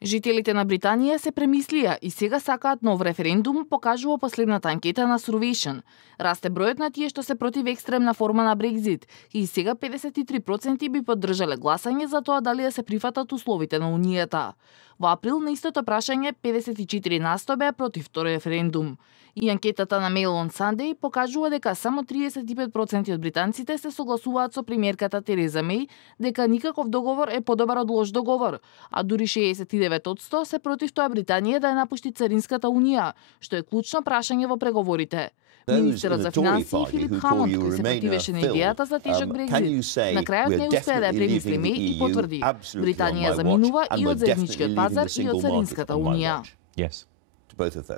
Жителите на Британија се премислија и сега сакаат нов референдум, покажува последната анкета на Survation. Расте бројот на тие што се против екстремна форма на Брекзит и сега 53% би поддржале гласање за тоа дали да се прифатат условите на Унијата. Во април на истото прашање 54% беа против втор референдум. И анкетата на Mail on Sunday покажува дека само 35% од британците се согласуваат со премиерката Тереза Меј дека никаков договор е подобар од лош договор, а дури 69% се против тоа Британија да ја напушти Царинската унија, што е клучно прашање во преговорите. Министерот за финансии Филип Хамонд, кој се противеше на идејата за тежок Брекзит, на крајот не успеа да ја премисли Меј и потврди: Британија заминува и од заедничкиот пазар и од Царинската унија.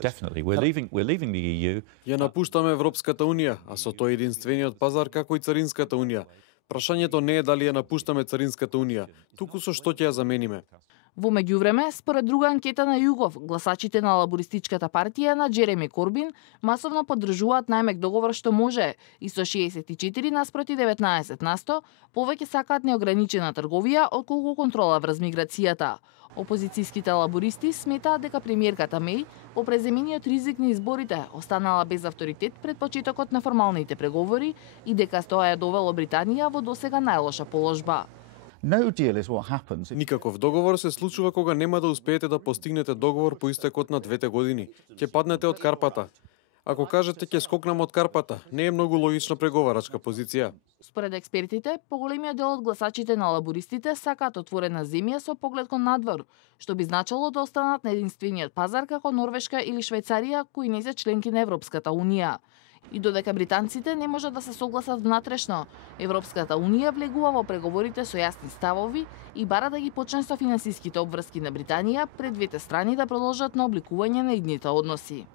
Definitely. We're leaving the EU. Ја напуштаме Европската унија, а со тоа единствениот пазар како и Царинската унија. Прашањето не е дали ја напуштаме Царинската унија, туку со што ќе ја замениме. Во меѓувреме, според друга анкета на Југов, гласачите на лабористичката партија на Джереми Корбин масовно поддржуваат најмек договор што може и со 64 наспроти 19% повеќе сакаат неограничена трговија отколку контрола врз миграцијата. Опозицијските лабористи сметаат дека премиерката Меј по преземениот ризик на изборите останала без авторитет пред почетокот на формалните преговори и дека тоа ја довело Британија во досега најлоша положба. Никаков договор се случува кога нема да успеете да постигнете договор по истекот на 2 години. Ќе паднете од карпата. Ако кажете ќе скокнам од карпата, не е многу логична преговарачка позиција. Според експертите, поголемиот дел од гласачите на лабористите сакаат отворена земја со поглед кон надвор, што би значило да останат на единствениот пазар како Норвешка или Швајцарија, кои не се членки на Европската унија. И додека британците не можат да се согласат внатрешно, Европската унија влегува во преговорите со јасни ставови и бара да ги почне со финансиските обврски на Британија пред двете страни да продолжат на обликување на идните односи.